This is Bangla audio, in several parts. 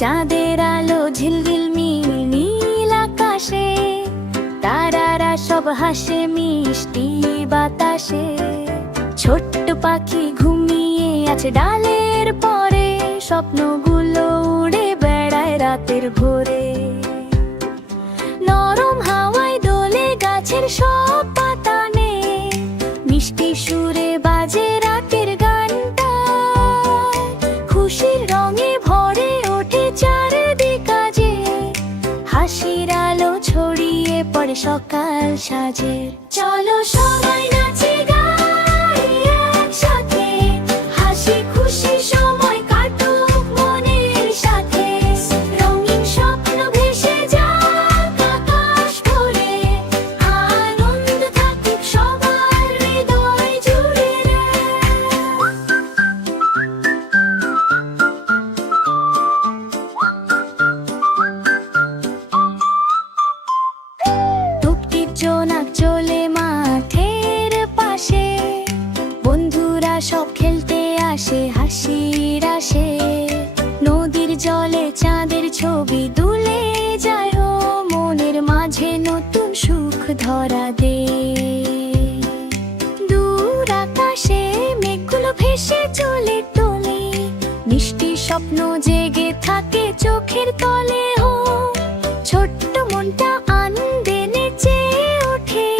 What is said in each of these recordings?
চাঁদের আলো ঝিলমিল নীল আকাশে, তারারা সব হাসে মিষ্টি বাতাসে। ছোট্ট পাখি ঘুমিয়ে আছে ডালের পরে, স্বপ্নগুলো উড়ে বেড়ায় রাতের ভোরে। নরম হাওয়ায় দোলে গাছের সব পাতা নে, মিষ্টি সুরে বাজে রাতের গানটা। খুশির রঙে ভরে ওঠে চারদিক আজে, হাসির আলো ছড়িয়ে পড়ে সকাল সাজে। চলো সবাই নাচে গাই একসাথে, হাসি খুশি সময় কাটুক মনের সাথে। রঙিন স্বপ্ন ভেসে যাক আকাশ ভরে, আনন্দ থাকুক সবার হৃদয় জুড়ে রে। টুকটিপ জোনাক চলে মাঠের পাশে, বন্ধুরা সব খেলতে আসে হাসির আসে। নদীর জলে চাঁদের ছবি দুলে যায়, ও মনের মাঝে নতুন সুখ ধরা দে। দূর আকাশে মেঘগুলো ভেসে চলে তোলে, মিষ্টি স্বপ্ন জেগে থাকে চোখের তলে। হো ছোট্ট মনটা আনন্দে নেচে ওঠে,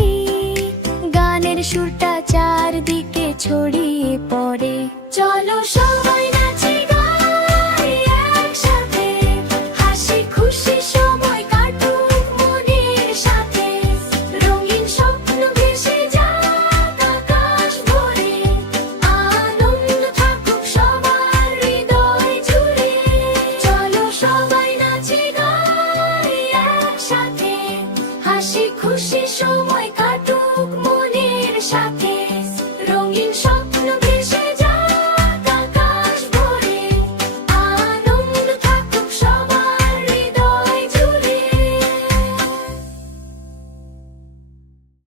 গানের সুরটা চারদিকে ছড়িয়ে পড়ে। চলো সবাই নাচি গাই একসাথে, হাসি খুশি সময় কাটুক মনের সাথে। রঙিন স্বপ্ন ভেসে যাক আকাশ ভরে, আনন্দ থাকুক সবার হৃদয় জুড়ে। চলো সবাই নাচি গাই একসাথে, হাসি খুশি সময় কাটুক